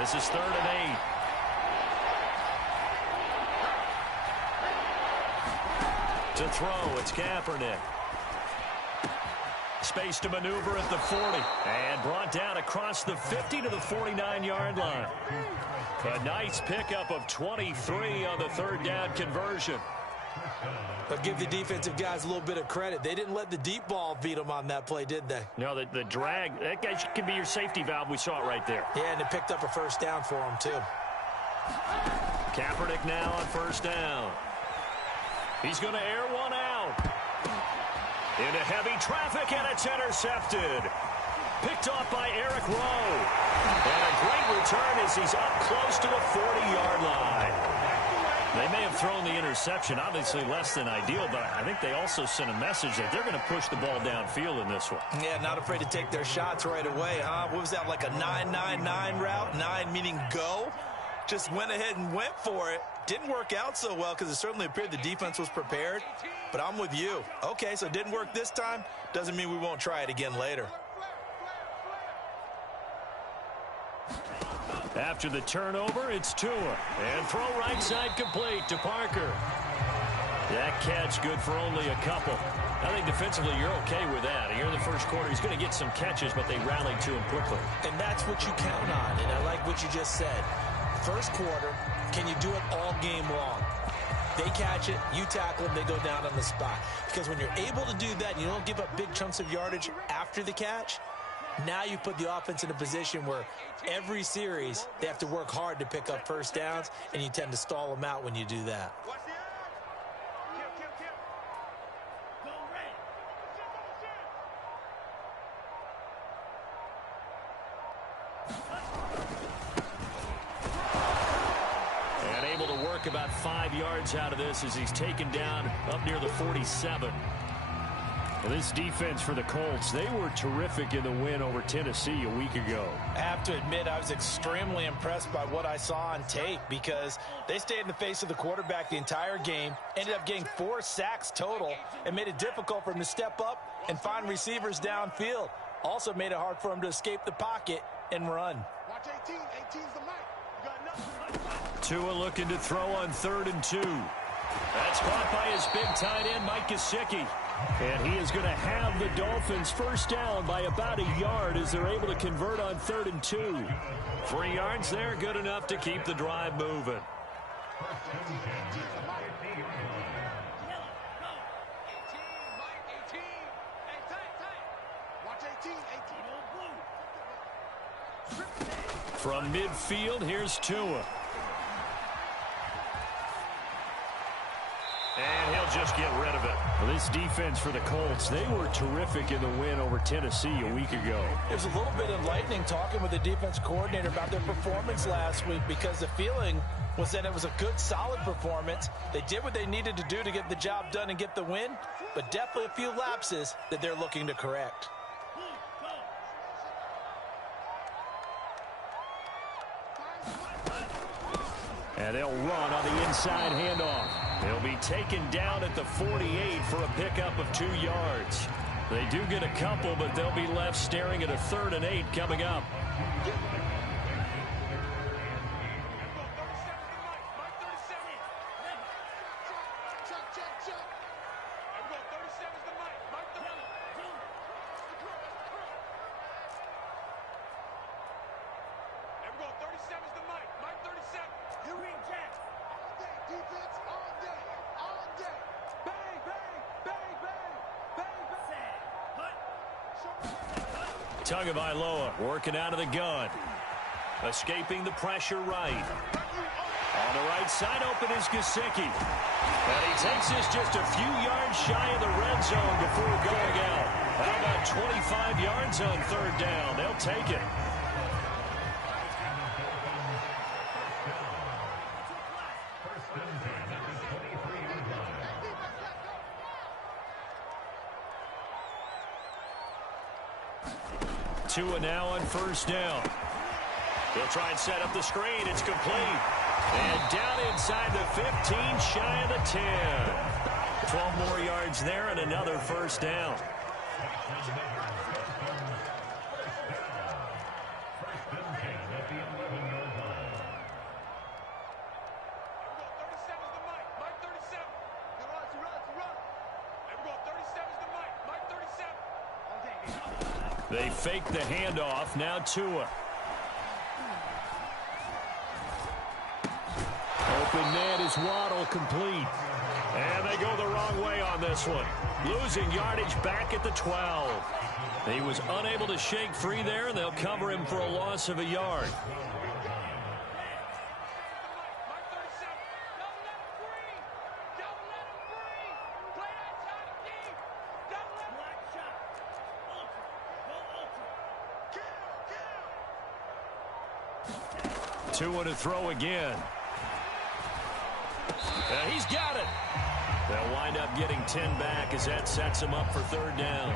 This is 3rd and 8. To throw, it's Kaepernick. Space to maneuver at the 40. And brought down across the 50 to the 49-yard line. A nice pickup of 23 on the 3rd down conversion. But give the defensive guys a little bit of credit. They didn't let the deep ball beat them on that play, did they? No, the drag, that guy could be your safety valve. We saw it right there. Yeah, and it picked up a 1st down for him, too. Kaepernick now on 1st down. He's going to air one out. Into heavy traffic, and it's intercepted. Picked off by Eric Rowe. And a great return as he's up close to the 40-yard line. They may have thrown the interception, obviously less than ideal, but I think they also sent a message that they're going to push the ball downfield in this one. Yeah, not afraid to take their shots right away, huh? What was that, like a 9-9-9 route? 9 meaning go? Just went ahead and went for it. Didn't work out so well because it certainly appeared the defense was prepared. But I'm with you. Okay, so it didn't work this time. Doesn't mean we won't try it again later. After the turnover, it's Tua. And throw right side complete to Parker. That catch good for only a couple. I think defensively you're okay with that. Here in the 1st quarter, he's going to get some catches, but they rallied to him quickly. And that's what you count on, and I like what you just said. 1st quarter, can you do it all game long? They catch it, you tackle them, they go down on the spot. Because when you're able to do that, and you don't give up big chunks of yardage after the catch, now you put the offense in a position where every series they have to work hard to pick up 1st downs, and you tend to stall them out when you do that. And able to work about 5 yards out of this as he's taken down up near the 47. Well, this defense for the Colts, they were terrific in the win over Tennessee a week ago. I have to admit, I was extremely impressed by what I saw on tape because they stayed in the face of the quarterback the entire game, ended up getting 4 sacks total, and made it difficult for him to step up and find receivers downfield. Also made it hard for him to escape the pocket and run. Watch 18. 18's the mic. You got nothing. Tua looking to throw on 3rd and 2. That's caught by his big tight end, Mike Gesicki. And he is going to have the Dolphins 1st down by about a yard as they're able to convert on 3rd and 2. 3 yards there, good enough to keep the drive moving. From midfield, here's Tua. And he'll just get rid of it. Well, this defense for the Colts, they were terrific in the win over Tennessee a week ago. There's a little bit enlightening talking with the defense coordinator about their performance last week because the feeling was that it was a good, solid performance. They did what they needed to do to get the job done and get the win, but definitely a few lapses that they're looking to correct. And they'll run on the inside handoff. He'll be taken down at the 48 for a pickup of 2 yards. They do get a couple, but they'll be left staring at a 3rd and 8 coming up. Tagovailoa working out of the gun. Escaping the pressure right. On the right side open is Gesicki. And he takes this just a few yards shy of the red zone before going out. How about 25 yards on 3rd down? They'll take it. Tua now on 1st down. He'll try and set up the screen. It's complete. And down inside the 15, shy of the 10. 12 more yards there and another 1st down. They fake the handoff. Now Tua. Open man is Waddle, complete. And they go the wrong way on this one. Losing yardage back at the 12. He was unable to shake free there, and they'll cover him for a loss of a yard. Tua to throw again. He's got it. They'll wind up getting 10 back as that sets him up for third down.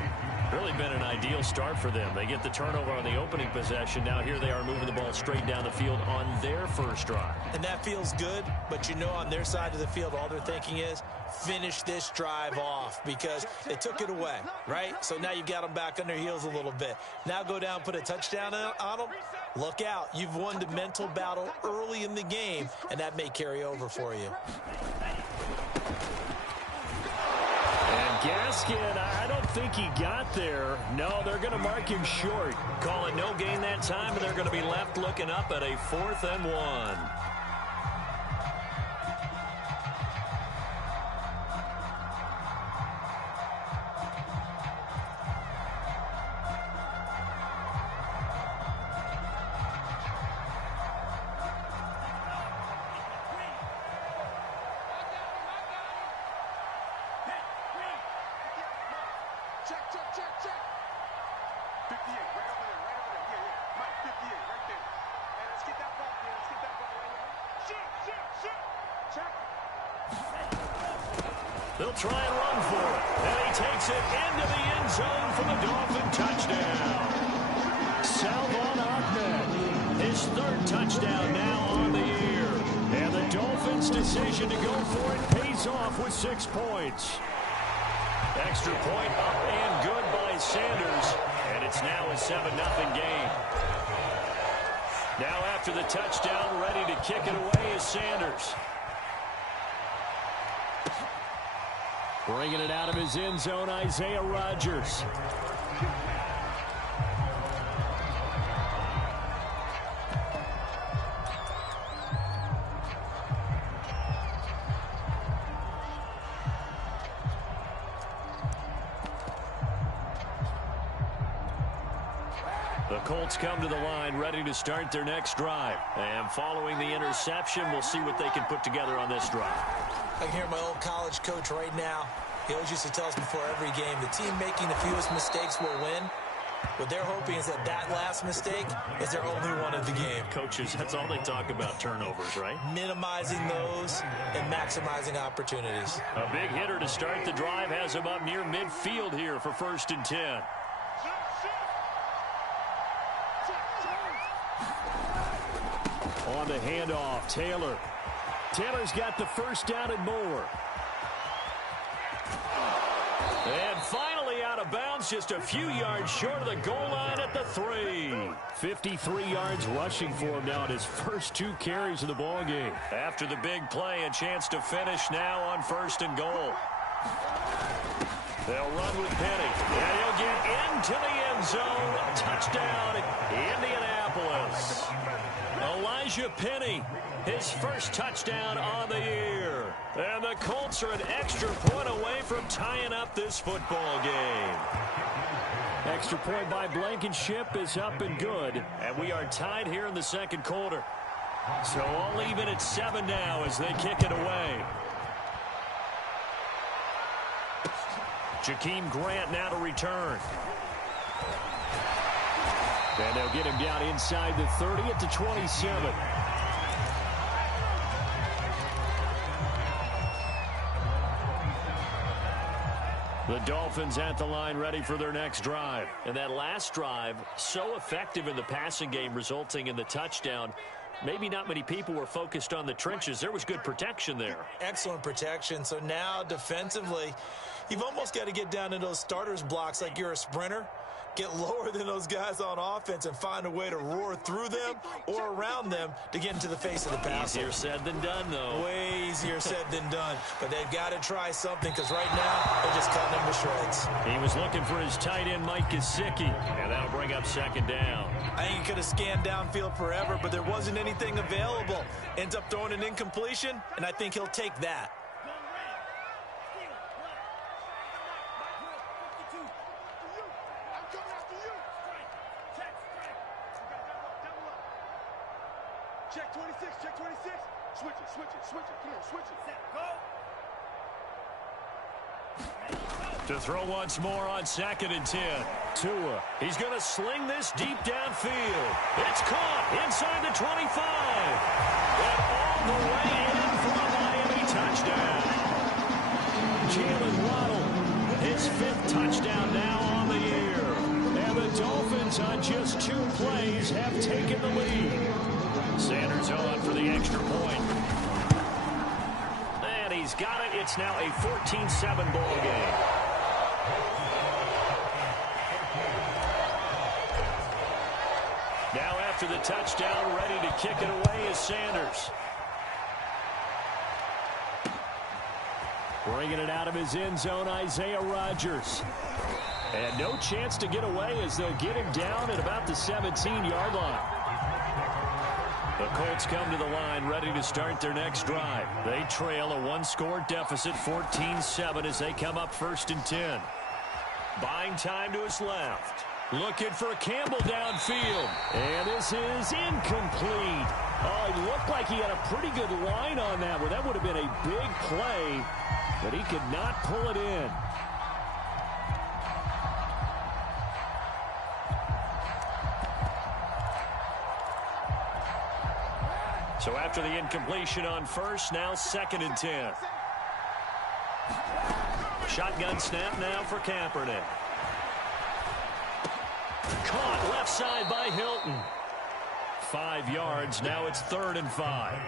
Really been an ideal start for them. They get the turnover on the opening possession. Now here they are moving the ball straight down the field on their first drive. And that feels good, but you know on their side of the field, all they're thinking is finish this drive off because they took it away, right? So now you've got them back on their heels a little bit. Now go down, put a touchdown on them. Look out. You've won the mental battle early in the game, and that may carry over for you. Gaskin, I don't think he got there. No, they're going to mark him short. Call it no gain that time, and they're going to be left looking up at a 4th and 1. Check. 58, right over there. Yeah. Mike, 58, right there. And let's get that ball, man. Let's get that ball right here. Shoot. Check. They'll try and run for it. And he takes it into the end zone for the Dolphin touchdown. Salvon Ahmed, his 3rd touchdown now on the year. And the Dolphins' decision to go for it pays off with 6 points. Extra point up and good by Sanders, and it's now a 7-0 game. Now after the touchdown, ready to kick it away is Sanders. Bringing it out of his end zone, Isaiah Rodgers. The Colts come to the line, ready to start their next drive. And following the interception, we'll see what they can put together on this drive. I can hear my old college coach right now. He always used to tell us before every game, the team making the fewest mistakes will win. What they're hoping is that last mistake is their only one of the game. Coaches, that's all they talk about, turnovers, right? Minimizing those and maximizing opportunities. A big hitter to start the drive has him up near midfield here for 1st and 10. On the handoff, Taylor. Taylor's got the first down and more. And finally out of bounds, just a few yards short of the goal line at the 3. 53 yards rushing for him now in his first 2 carries of the ball game. After the big play, a chance to finish now on 1st and goal. They'll run with Penny. And he'll get into the end zone. Touchdown, Indianapolis. Elijah Penny, his first touchdown on the year. And the Colts are an extra point away from tying up this football game. Extra point by Blankenship is up and good. And we are tied here in the 2nd quarter. So all even at 7 now as they kick it away. Jakeem Grant now to return. And they'll get him down inside the 30 at the 27. The Dolphins at the line ready for their next drive. And that last drive, so effective in the passing game, resulting in the touchdown. Maybe not many people were focused on the trenches. There was good protection there. Excellent protection. So now defensively, you've almost got to get down to those starters blocks like you're a sprinter. Get lower than those guys on offense and find a way to roar through them or around them to get into the face of the passer. Easier said than done, though. Way easier said than done. But they've got to try something because right now they're just cutting them to shreds. He was looking for his tight end, Mike Gesicki, and that'll bring up second down. I think he could have scanned downfield forever, but there wasn't anything available. Ends up throwing an incompletion, and I think he'll take that. Check 26, check 26. Switch it, switch it, switch it. Come on, switch it. Set, go. To throw once more on 2nd and 10. Tua, he's going to sling this deep downfield. It's caught inside the 25. And all the way in for a Miami touchdown. Jalen Waddle, his 5th touchdown now on the year. And the Dolphins on just 2 plays have taken the lead. Sanders on for the extra point. And he's got it. It's now a 14-7 ball game. Now after the touchdown, ready to kick it away is Sanders. Bringing it out of his end zone, Isaiah Rodgers. And no chance to get away as they'll get him down at about the 17-yard line. The Colts come to the line ready to start their next drive. They trail a 1-score deficit, 14-7, as they come up 1st and 10. Buying time to his left. Looking for Campbell downfield. And this is incomplete. Oh, it looked like he had a pretty good line on that one. That would have been a big play, but he could not pull it in. So after the incompletion on 1st, now 2nd and 10. Shotgun snap now for Kaepernick. Caught left side by Hilton. 5 yards. Now it's 3rd and 5.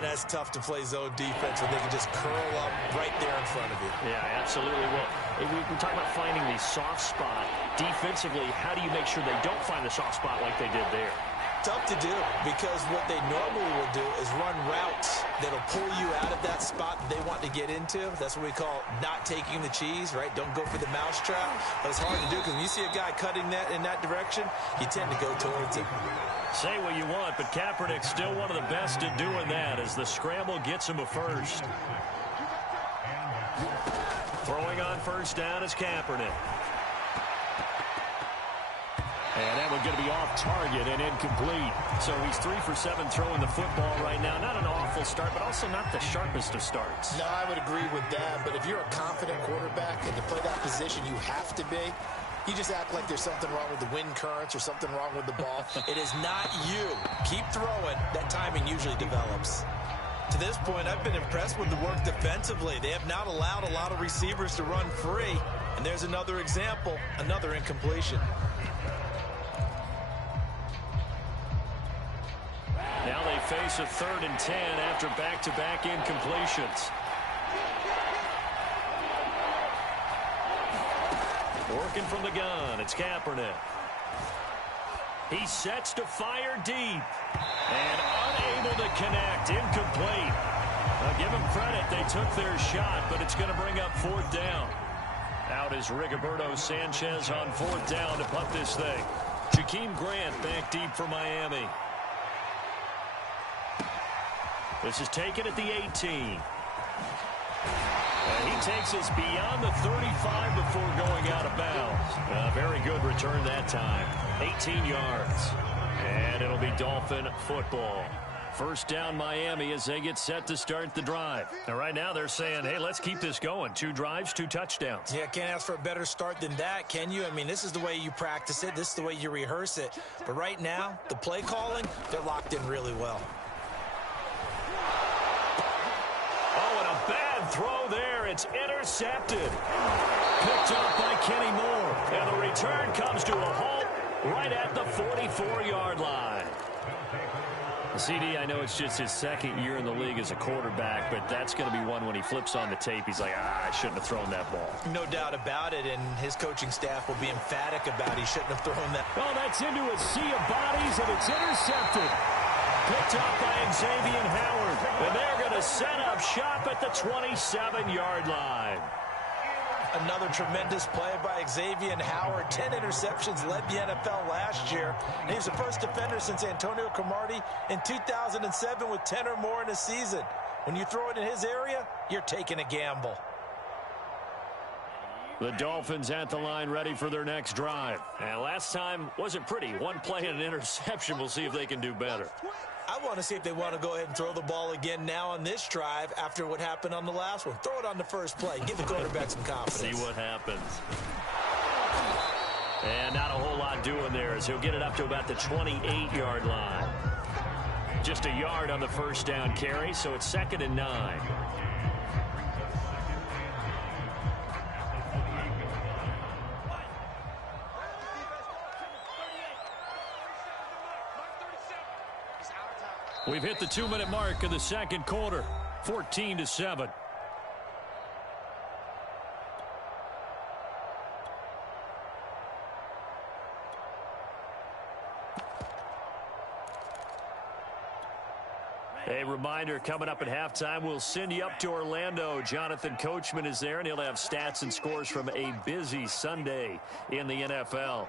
That's tough to play zone defense when they can just curl up right there in front of you. Yeah, absolutely. Well, we're talking about finding the soft spot. Defensively, how do you make sure they don't find the soft spot like they did there? Tough to do because what they normally will do is run routes that'll pull you out of that spot that they want to get into. That's what we call not taking the cheese, right? Don't go for the mousetrap. But it's hard to do because when you see a guy cutting that in that direction, you tend to go towards him. Say what you want, but Kaepernick's still one of the best at doing that as the scramble gets him a first. Throwing on 1st down is Kaepernick. And that one's going to be off target and incomplete. So he's 3 for 7 throwing the football right now. Not an awful start, but also not the sharpest of starts. No, I would agree with that. But if you're a confident quarterback and to play that position you have to be, you just act like there's something wrong with the wind currents or something wrong with the ball. It is not you. Keep throwing. That timing usually develops. To this point, I've been impressed with the work defensively. They have not allowed a lot of receivers to run free. And there's another example, another incompletion. Now they face a 3rd and 10 after back-to-back incompletions. Working from the gun, it's Kaepernick. He sets to fire deep. And unable to connect, incomplete. Now give them credit, they took their shot, but it's going to bring up 4th down. Out is Rigoberto Sanchez on 4th down to punt this thing. Jakeem Grant back deep for Miami. This is taken at the 18. And he takes us beyond the 35 before going out of bounds. A very good return that time. 18 yards. And it'll be Dolphin football. 1st down Miami as they get set to start the drive. And right now they're saying, hey, let's keep this going. 2 drives, 2 touchdowns. Yeah, can't ask for a better start than that, can you? I mean, this is the way you practice it. This is the way you rehearse it. But right now, the play calling, they're locked in really well. Oh, and a bad throw there. It's intercepted. Picked up by Kenny Moore. And the return comes to a halt right at the 44-yard line. CD, I know it's just his second year in the league as a quarterback, but that's going to be one when he flips on the tape, he's like, I shouldn't have thrown that ball. No doubt about it, and his coaching staff will be emphatic about he shouldn't have thrown that. Oh, that's into a sea of bodies, and it's intercepted. Picked up by Xavier Howard, and they're going to set up shop at the 27-yard line. Another tremendous play by Xavier Howard. 10 interceptions, led the NFL last year. And he was the first defender since Antonio Cromartie in 2007 with 10 or more in a season. When you throw it in his area, you're taking a gamble. The Dolphins at the line, ready for their next drive. And last time wasn't pretty. One play and an interception. We'll see if they can do better. I want to see if they want to go ahead and throw the ball again now on this drive after what happened on the last one. Throw it on the first play. Give the quarterback some confidence. See what happens. And not a whole lot doing there as he'll get it up to about the 28-yard line. Just a yard on the first down carry, so it's 2nd and 9. We've hit the 2-minute mark of the second quarter, 14-7. A reminder, coming up at halftime, we'll send you up to Orlando. Jonathan Coachman is there, and he'll have stats and scores from a busy Sunday in the NFL.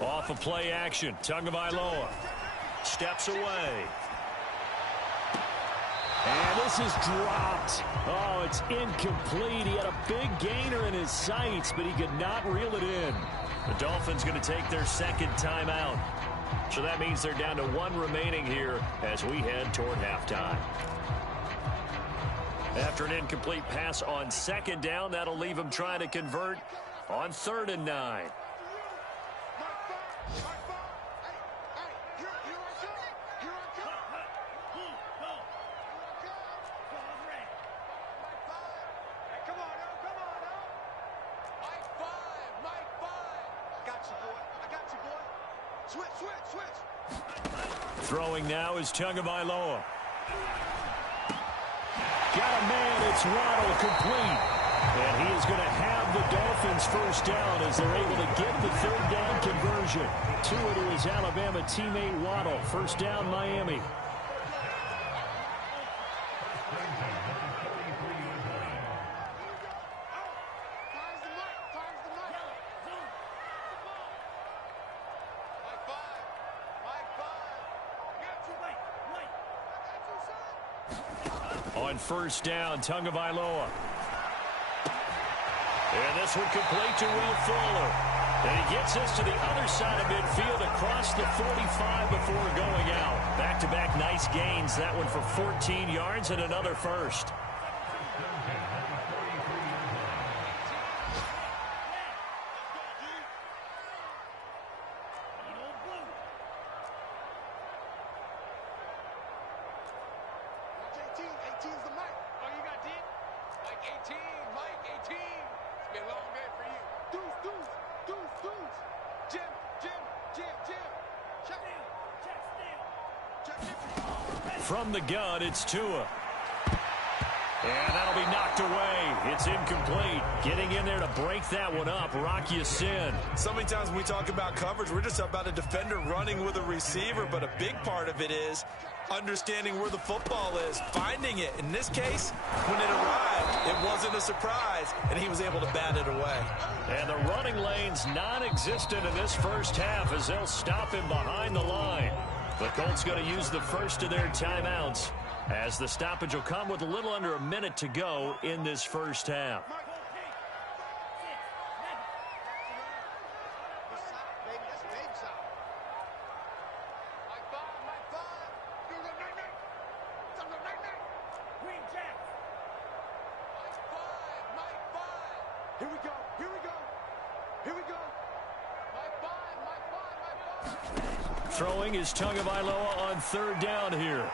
Off of play action, Tagovailoa steps away. And this is dropped. Oh, it's incomplete. He had a big gainer in his sights, but he could not reel it in. The Dolphins going to take their second timeout. So that means they're down to 1 remaining here as we head toward halftime. After an incomplete pass on second down, that'll leave him trying to convert on 3rd and 9. Throwing now is Tagovailoa. Got a man, it's Waddle, complete. And he is going to have the Dolphins first down as they're able to get the 3rd down conversion. To it to his Alabama teammate Waddle. First down, Miami. On first down, Tagovailoa. And this one complete to Will Fuller. And he gets this to the other side of midfield across the 45 before going out. Back-to-back nice gains. That one for 14 yards and another first. From the gun, it's Tua. And that'll be knocked away. It's incomplete. Getting in there to break that one up, Rock Ya-Sin. So many times when we talk about coverage, we're just about a defender running with a receiver, but a big part of it is understanding where the football is, finding it. In this case, when it arrived, it wasn't a surprise, and he was able to bat it away. And the running lane's non-existent in this first half as they'll stop him behind the line. The Colts going to use the first of their timeouts as the stoppage will come with a little under a minute to go in this first half. Here we go. Here we go. Here we go. throwing is Tagovailoa on third down here.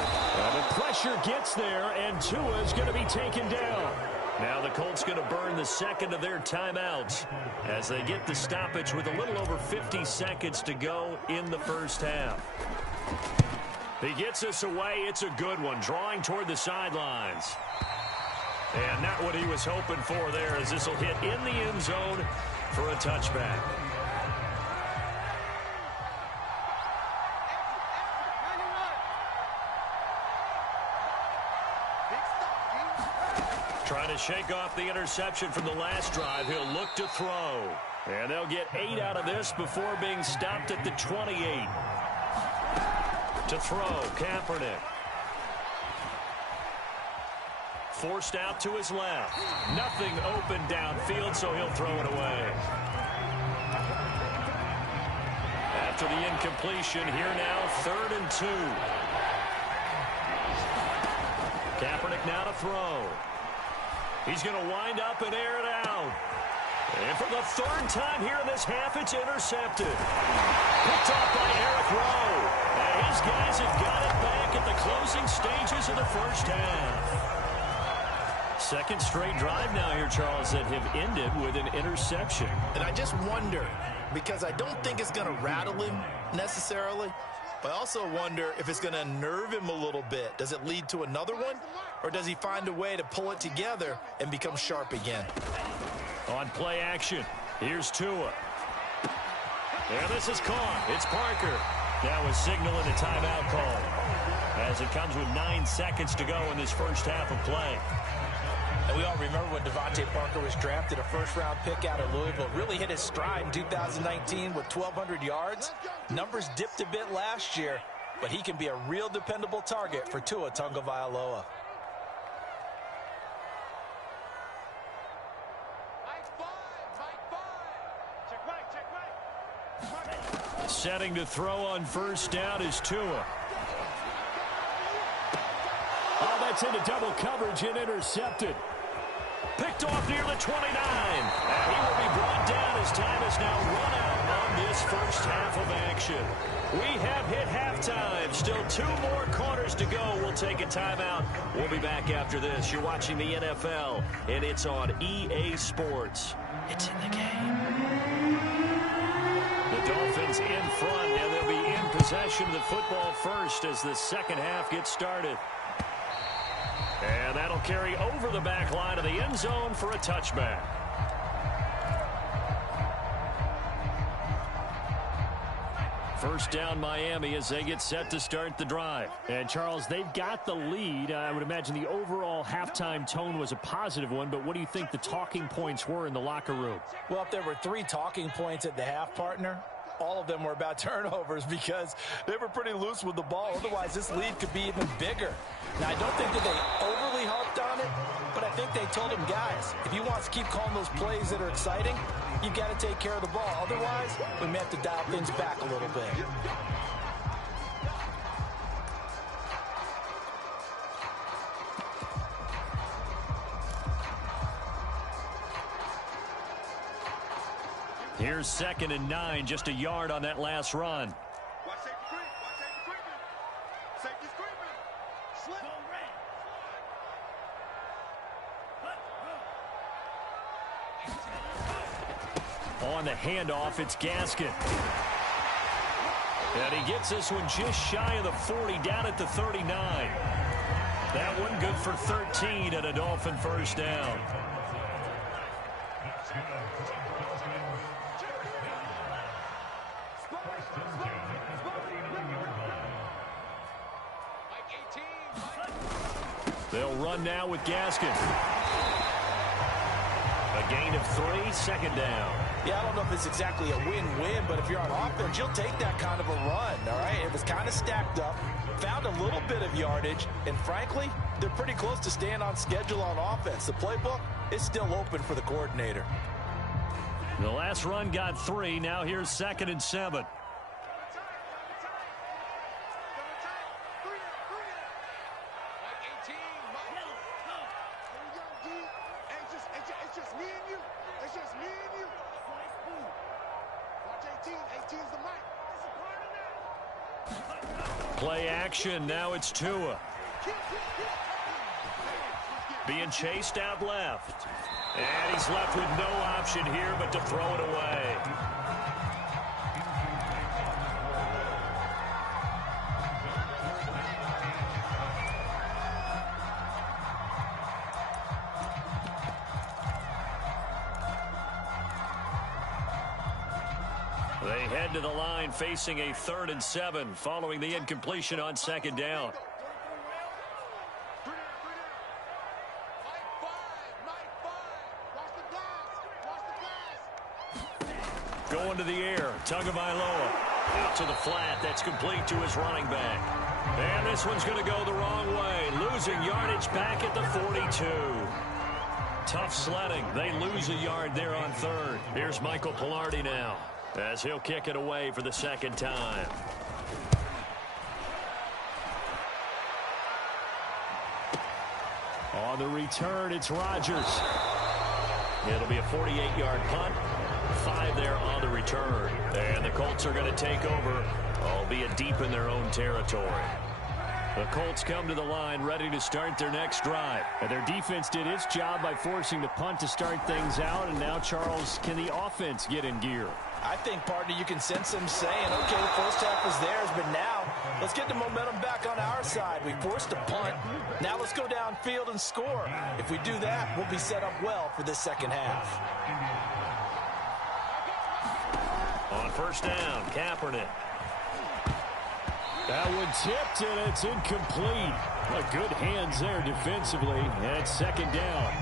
The pressure gets there, and Tua is going to be taken down. Now the Colts going to burn the second of their timeouts as they get the stoppage with a little over 50 seconds to go in the first half. He gets us away. It's a good one, drawing toward the sidelines. And not what he was hoping for there, as this will hit in the end zone for a touchback. Trying to shake off the interception from the last drive. He'll look to throw. And they'll get 8 out of this before being stopped at the 28. To throw, Kaepernick. Forced out to his left. Nothing open downfield, so he'll throw it away. After the incompletion, here now, 3rd and 2. Kaepernick now to throw. He's going to wind up and air it out. And for the 3rd time here in this half, it's intercepted. Picked off by Eric Rowe. And his guys have got it back at the closing stages of the first half. Second straight drive now here, Charles, that have ended with an interception. And I just wonder, because I don't think it's going to rattle him necessarily, but I also wonder if it's going to unnerve him a little bit. Does it lead to another one? Or does he find a way to pull it together and become sharp again? On play action, here's Tua. And this is caught. It's Parker. Now is signaling a timeout call as it comes with 9 seconds to go in this first half of play. And we all remember when Devontae Parker was drafted, a first-round pick out of Louisville, really hit his stride in 2019 with 1,200 yards. Numbers dipped a bit last year, but he can be a real dependable target for Tua Tagovailoa. Setting to throw on first down is Tua. Oh, that's into double coverage and intercepted. Picked off near the 29. And he will be brought down as time is now run out on this first half of action. We have hit halftime. Still 2 more quarters to go. We'll take a timeout. We'll be back after this. You're watching the NFL, and it's on EA Sports. It's in the game. The Dolphins in front, and they'll be in possession of the football first as the second half gets started. And that'll carry over the back line of the end zone for a touchback. First down Miami as they get set to start the drive. And, Charles, they've got the lead. I would imagine the overall halftime tone was a positive one, but what do you think the talking points were in the locker room? Well, if there were 3 talking points at the half, partner, all of them were about turnovers because they were pretty loose with the ball. Otherwise, this lead could be even bigger. Now, I don't think that they overly harped on it, but I think they told him, guys, if you want to keep calling those plays that are exciting, you've got to take care of the ball. Otherwise, we may have to dial things back a little bit. Here's 2nd and 9, just a yard on that last run. Watch safety creep. Watch safety creeping. Safety's creeping. Slip. On the handoff, it's Gaskin. And he gets this one just shy of the 40, down at the 39. That one good for 13 and a Dolphin first down. They'll run now with Gaskin. A gain of 3, 2nd down. Yeah, I don't know if it's exactly a win-win, but if you're on offense, you'll take that kind of a run, all right? It was kind of stacked up, found a little bit of yardage, and frankly, they're pretty close to staying on schedule on offense. The playbook is still open for the coordinator. The last run got 3. Now here's 2nd and 7. It's just me and you. It's just me and you. Watch 18. 18's the mic. Play action. Now it's Tua. Being chased out left. And he's left with no option here but to throw it away. They head to the line facing a 3rd and 7 following the incompletion on 2nd down. Going to the air, Tagovailoa. Out to the flat, that's complete to his running back. And this one's going to go the wrong way, losing yardage back at the 42. Tough sledding. They lose a yard there on 3rd. Here's Michael Pilardi now, as he'll kick it away for the 2nd time. On the return, it's Rodgers. It'll be a 48-yard punt. 5 there on the return. And the Colts are going to take over, albeit deep in their own territory. The Colts come to the line ready to start their next drive. And their defense did its job by forcing the punt to start things out. And now, Charles, can the offense get in gear? I think, partner, you can sense them saying, okay, the first half was theirs, but now let's get the momentum back on our side. We forced a punt. Now let's go downfield and score. If we do that, we'll be set up well for this 2nd half. On 1st down, Kaepernick. That one tipped, and it's incomplete. Good hands there defensively, and it's 2nd down.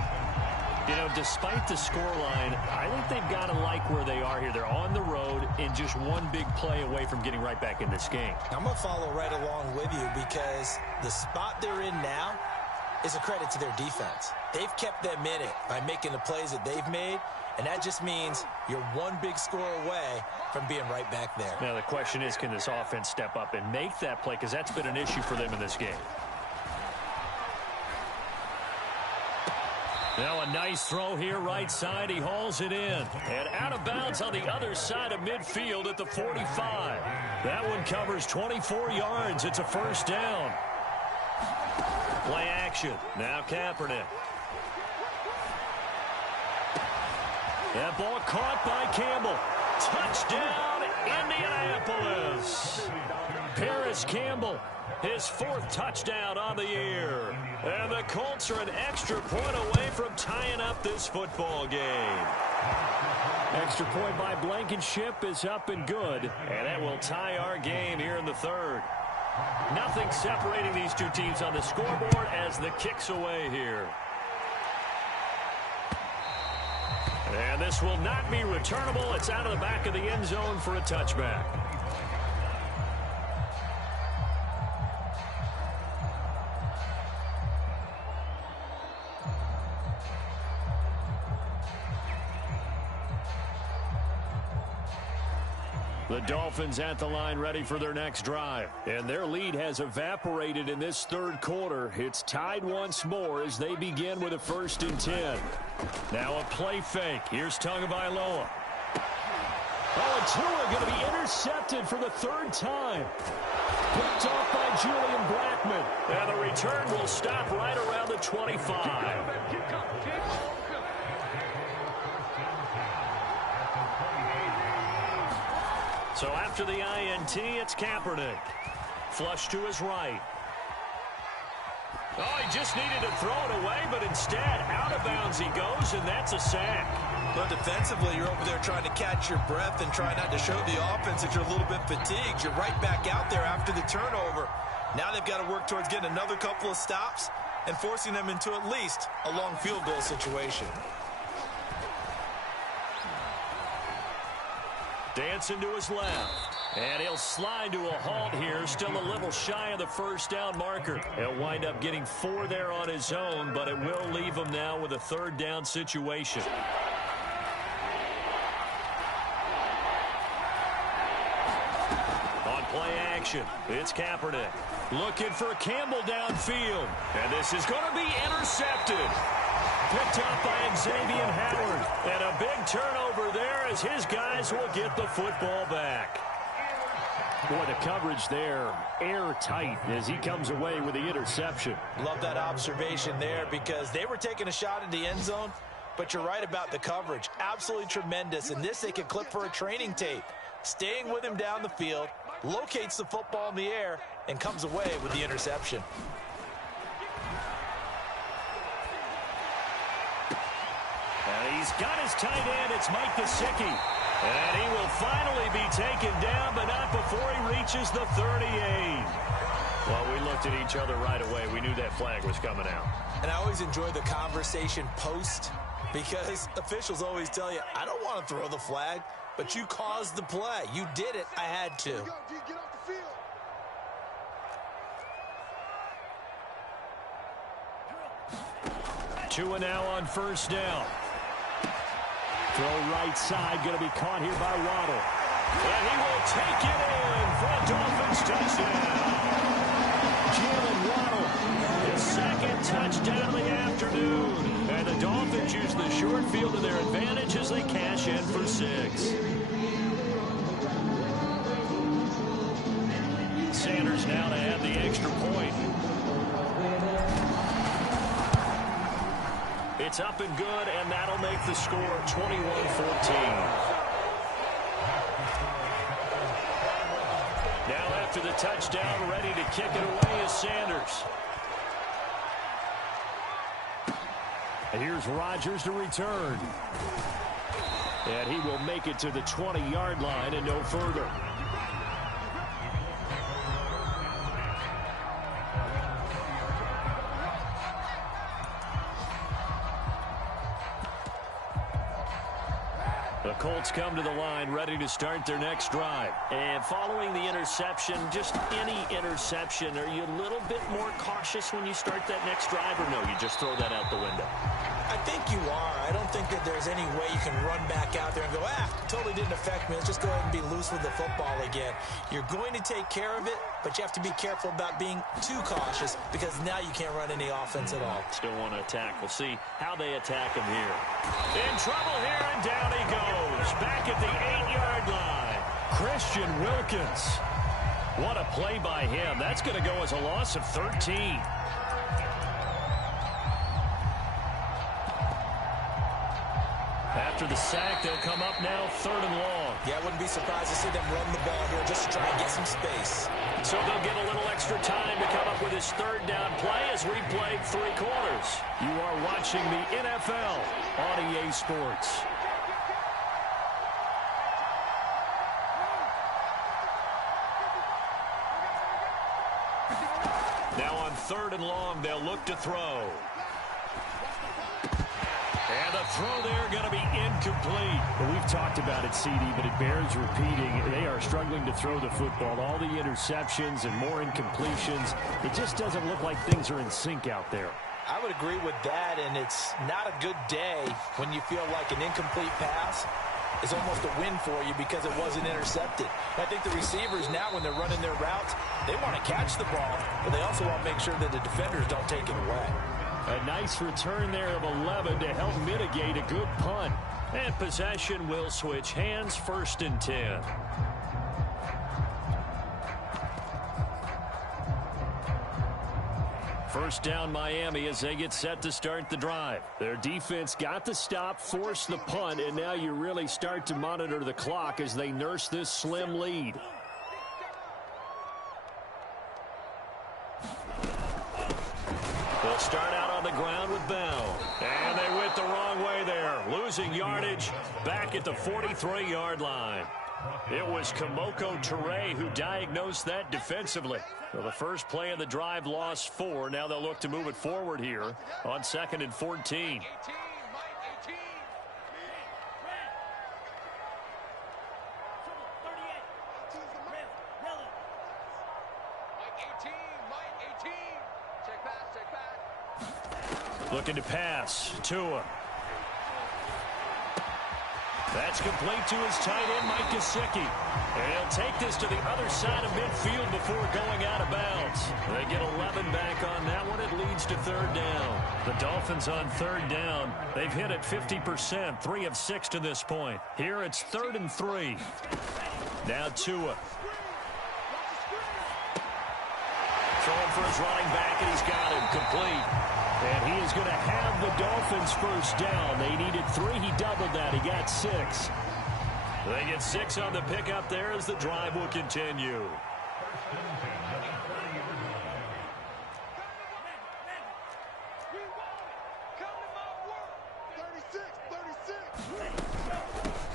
You know, despite the scoreline, I think they've got to like where they are here. They're on the road and just one big play away from getting right back in this game. I'm going to follow right along with you because the spot they're in now is a credit to their defense. They've kept them in it by making the plays that they've made, and that just means you're one big score away from being right back there. Now the question is, can this offense step up and make that play? Because that's been an issue for them in this game. Now a nice throw here right side. He hauls it in. And out of bounds on the other side of midfield at the 45. That one covers 24 yards. It's a 1st down. Play action. Now Kaepernick. That ball caught by Campbell. Touchdown, Indianapolis. Paris Campbell, his 4th touchdown on the year. And the Colts are an extra point away from tying up this football game. Extra point by Blankenship is up and good. And that will tie our game here in the 3rd. Nothing separating these two teams on the scoreboard as the kick's away here. And this will not be returnable. It's out of the back of the end zone for a touchback. The Dolphins at the line ready for their next drive. And their lead has evaporated in this 3rd quarter. It's tied once more as they begin with a 1st and 10. Now a play fake. Here's Tagovailoa. Oh, and Tua going to be intercepted for the 3rd time. Picked off by Julian Blackmon. And the return will stop right around the 25. So after the INT, it's Kaepernick. Flush to his right. Oh, he just needed to throw it away, but instead, out of bounds he goes, and that's a sack. But defensively, you're over there trying to catch your breath and try not to show the offense that you're a little bit fatigued. You're right back out there after the turnover. Now they've got to work towards getting another couple of stops and forcing them into at least a long field goal situation. Dancing to his left. And he'll slide to a halt here. Still a little shy of the 1st down marker. He'll wind up getting 4 there on his own, but it will leave him now with a 3rd down situation. On play action, it's Kaepernick. Looking for Campbell downfield. And this is going to be intercepted. Picked up by Xavier Howard. And a big turnover there as his guys will get the football back. Boy, the coverage there, airtight as he comes away with the interception. Love that observation there because they were taking a shot at the end zone, but you're right about the coverage. Absolutely tremendous. And this they could clip for a training tape. Staying with him down the field, locates the football in the air, and comes away with the interception. And he's got his tight end. It's Mike Gesicki. And he will finally be taken down, but not before he reaches the 38. Well, we looked at each other right away. We knew that flag was coming out. And I always enjoy the conversation post because officials always tell you, I don't want to throw the flag, but you caused the play. You did it. I had to. Get off the field. Tua now on first down. Throw right side, going to be caught here by Waddle. And he will take it in for a Dolphins touchdown. Jalen Waddle, His second touchdown of the afternoon. And the Dolphins use the short field to their advantage as they cash in for 6. Sanders now to add the extra point. It's up and good, and that'll make the score 21-14. Now after the touchdown, ready to kick it away is Sanders. and here's Rodgers to return. And he will make it to the 20-yard line and no further. The Colts come to the line ready to start their next drive. And following the interception, just any interception, are you a little bit more cautious when you start that next drive, or no, you just throw that out the window? I think you are. I don't think that there's any way you can run back out there and go, totally didn't affect me. Let's just go ahead and be loose with the football again. You're going to take care of it, but you have to be careful about being too cautious because now you can't run any offense at all. Still want to attack. We'll see how they attack him here. In trouble here, and down he goes. Back at the 8-yard line. Christian Wilkins. What a play by him. That's going to go as a loss of 13. After the sack, they'll come up now 3rd and long. Yeah, I wouldn't be surprised to see them run the ball here just to try and get some space. So they'll get a little extra time to come up with his 3rd down play as we play 3 quarters. You are watching the NFL on EA Sports. Now on 3rd and long, they'll look to throw. And the throw there going to be incomplete. Well, we've talked about it, CD, but it bears repeating. They are struggling to throw the football. All the interceptions and more incompletions. It just doesn't look like things are in sync out there. I would agree with that, and it's not a good day when you feel like an incomplete pass is almost a win for you because it wasn't intercepted. I think the receivers now, when they're running their routes, they want to catch the ball, but they also want to make sure that the defenders don't take it away. A nice return there of 11 to help mitigate a good punt. And possession will switch hands, 1st and 10. First down Miami as they get set to start the drive. Their defense got the stop, forced the punt, and now you really start to monitor the clock as they nurse this slim lead. They'll start out on the ground with Bell. And they went the wrong way there. Losing yardage back at the 43-yard line. It was Kamoko Toure who diagnosed that defensively. Well, the first play of the drive lost 4. Now they'll look to move it forward here on 2nd and 14. Looking to pass. Tua. That's complete to his tight end, Mike Gesicki. And he'll take this to the other side of midfield before going out of bounds. They get 11 back on that one. It leads to 3rd down. The Dolphins on 3rd down. They've hit it 50%, 3 of 6 to this point. Here it's 3rd and 3. Now Tua. Throwing for his running back, and he's got him complete. And he is going to have the Dolphins first down. They needed 3. He doubled that. He got 6. They get 6 on the pickup there as the drive will continue.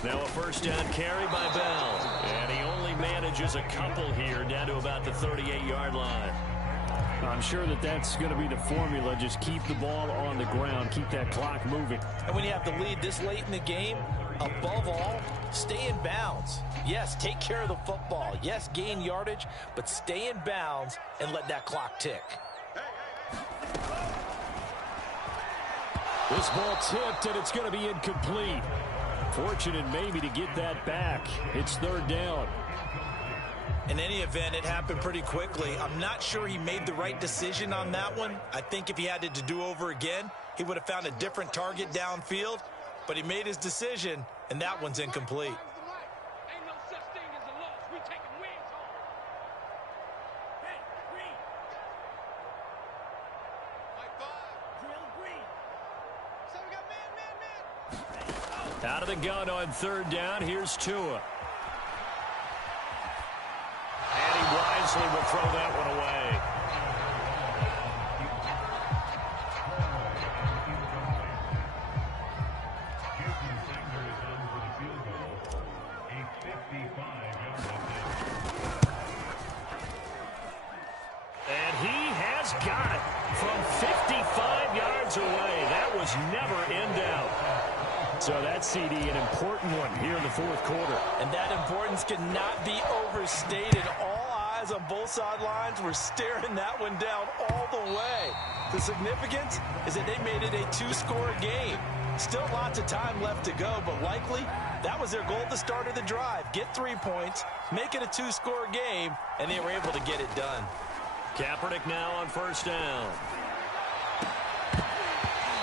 Now a first down carry by Bell. And he only manages a couple here down to about the 38-yard line. I'm sure that that's going to be the formula. Just keep the ball on the ground. Keep that clock moving. And when you have the lead this late in the game, above all, stay in bounds. Yes, take care of the football. Yes, gain yardage, but stay in bounds and let that clock tick. This ball tipped, and it's going to be incomplete. Fortunate maybe to get that back. It's third down. In any event, it happened pretty quickly. I'm not sure he made the right decision on that one. I think if he had to do over again, he would have found a different target downfield. But he made his decision, and that one's incomplete. Ain't no such thing as a loss. We taking wins home. Hey, Green. Like 5. Drill Green. So we got man. Out of the gun on third down. Here's Tua. And he wisely will throw that one away. And he has got it from 55 yards away. That was never in doubt. So that CD, an important one here in the fourth quarter. And that importance cannot be overstated. All eyes on both sidelines were staring that one down all the way. The significance is that they made it a 2-score game. Still lots of time left to go, but likely that was their goal at the start of the drive. Get 3 points, make it a 2-score game, and they were able to get it done. Kaepernick now on first down.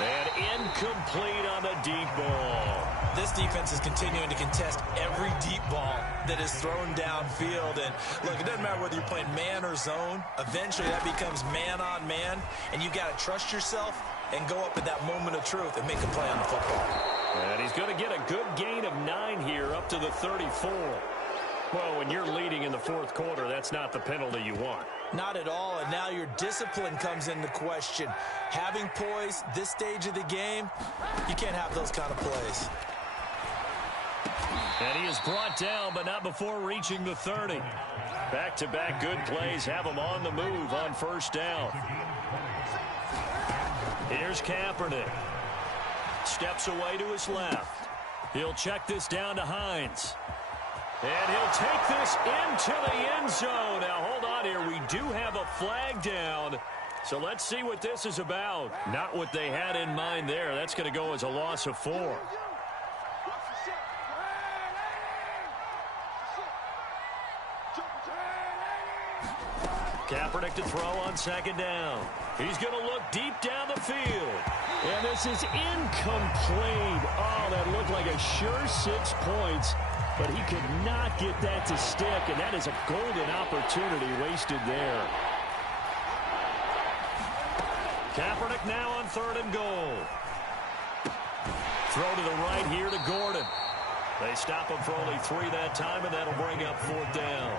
And incomplete on the deep ball. This defense is continuing to contest every deep ball that is thrown downfield. And look, it doesn't matter whether you're playing man or zone. Eventually that becomes man on man, and you've got to trust yourself and go up at that moment of truth and make a play on the football. And he's going to get a good gain of 9 here up to the 34. Well, when you're leading in the fourth quarter, that's not the penalty you want. Not at all, and now your discipline comes into question. Having poise this stage of the game, you can't have those kind of plays. And he is brought down, but not before reaching the 30. Back-to-back good plays have him on the move on first down. Here's Kaepernick. Steps away to his left. He'll check this down to Hines. And he'll take this into the end zone. Now, hold on here. We do have a flag down. So let's see what this is about. Not what they had in mind there. That's going to go as a loss of 4. Kaepernick to throw on second down. He's going to look deep down the field. And this is incomplete. Oh, that looked like a sure 6 points. But he could not get that to stick, and that is a golden opportunity wasted there. Kaepernick now on 3rd and goal. Throw to the right here to Gordon. They stop him for only 3 that time, and that'll bring up 4th down.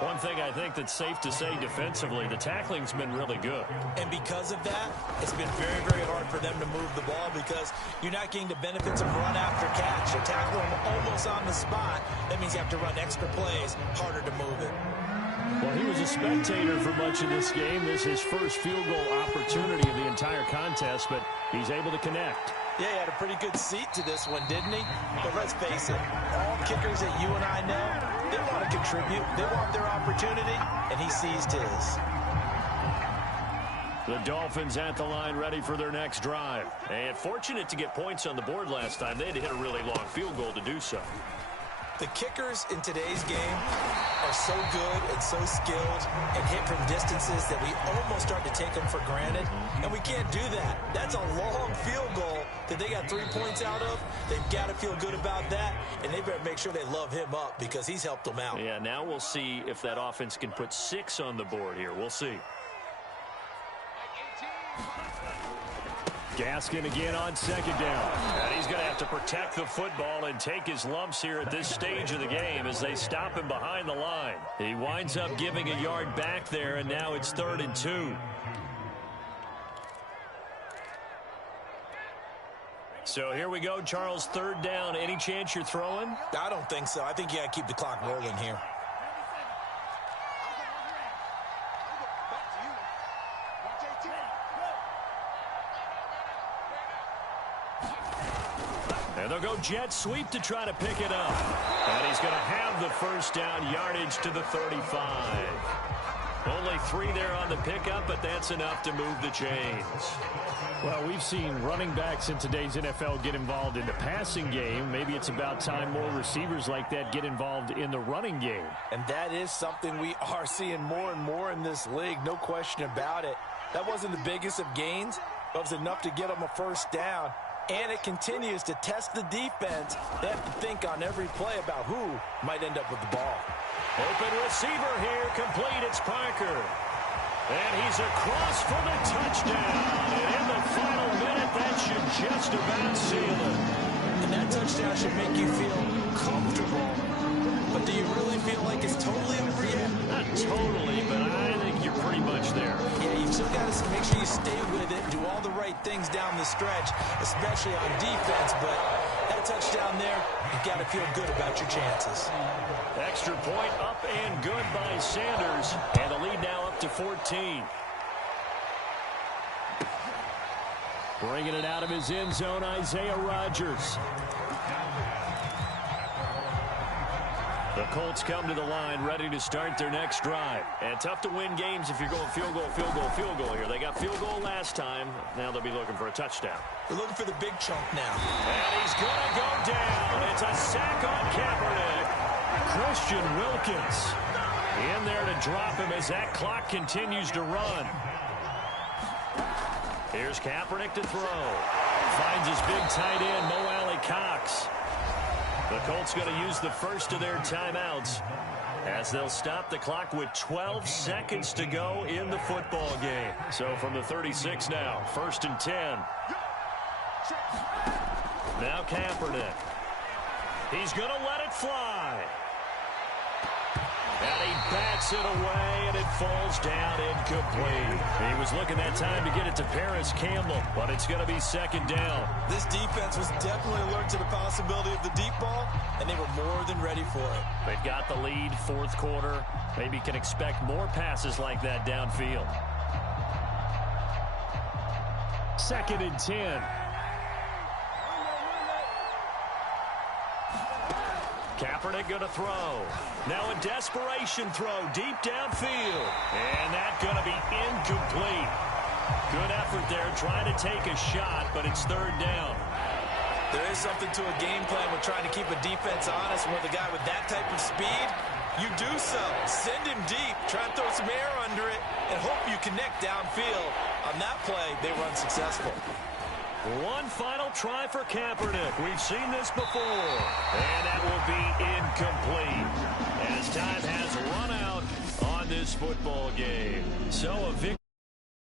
One thing I think that's safe to say defensively, the tackling's been really good. And because of that, it's been very, very hard for them to move the ball because you're not getting the benefits of run after catch. You tackle them almost on the spot. That means you have to run extra plays, harder to move it. Well, he was a spectator for much of this game. This is his first field goal opportunity of the entire contest, but he's able to connect. Yeah, he had a pretty good seat to this one, didn't he? But let's face it, all kickers that you and I know, they want to contribute. They want their opportunity, and he seized his. The Dolphins at the line ready for their next drive. And fortunate to get points on the board last time. They had to hit a really long field goal to do so. The kickers in today's game are so good and so skilled and hit from distances that we almost start to take them for granted, and we can't do that. That's a long field goal that they got 3 points out of. They've got to feel good about that, and they better make sure they love him up because he's helped them out. Yeah, now we'll see if that offense can put 6 on the board here. We'll see. Gaskin again on second down. And he's going to have to protect the football and take his lumps here at this stage of the game as they stop him behind the line. He winds up giving a yard back there, and now it's 3rd and 2. So here we go, Charles, 3rd down. Any chance you're throwing? I don't think so. I think you got to keep the clock rolling here. And they'll go jet sweep to try to pick it up. And he's going to have the first down yardage to the 35. Only 3 there on the pickup, but that's enough to move the chains. Well, we've seen running backs in today's NFL get involved in the passing game. Maybe it's about time more receivers like that get involved in the running game. And that is something we are seeing more and more in this league, no question about it. That wasn't the biggest of gains, but it was enough to get them a first down. And it continues to test the defense. They have to think on every play about who might end up with the ball. Open receiver here, complete. It's Parker. And he's across for the touchdown. And in the final minute, that should just about seal it. And that touchdown should make you feel comfortable. But do you really feel like it's totally over yet? Not totally, but I think you're pretty much there. Yeah, you've still got to make sure you stay with it, do all the right things down the stretch, especially on defense. But that touchdown there, you've got to feel good about your chances. Extra point up and good by Sanders. And the lead now up to 14. Bringing it out of his end zone, Isaiah Rodgers. The Colts come to the line, ready to start their next drive. And tough to win games if you're going field goal, field goal, field goal here. They got field goal last time. Now they'll be looking for a touchdown. They're looking for the big chunk now. And he's going to go down. It's a sack on Kaepernick. Christian Wilkins in there to drop him as that clock continues to run. Here's Kaepernick to throw. Finds his big tight end, Mo Alley-Cox. The Colts going to use the first of their timeouts as they'll stop the clock with 12 seconds to go in the football game. So from the 36 now, 1st and 10. Now Kaepernick. He's going to let it fly. And he bats it away, and it falls down incomplete. He was looking that time to get it to Paris Campbell, but it's going to be 2nd down. This defense was definitely alert to the possibility of the deep ball, and they were more than ready for it. They've got the lead, 4th quarter. Maybe can expect more passes like that downfield. 2nd and 10. Kaepernick going to throw. Now a desperation throw deep downfield. And that's going to be incomplete. Good effort there trying to take a shot, but it's 3rd down. There is something to a game plan with trying to keep a defense honest. With a guy with that type of speed, you do so. Send him deep. Try and throw some air under it and hope you connect downfield. On that play, they were unsuccessful. One final try for Kaepernick. We've seen this before. And that will be incomplete as time has run out on this football game. So a victory.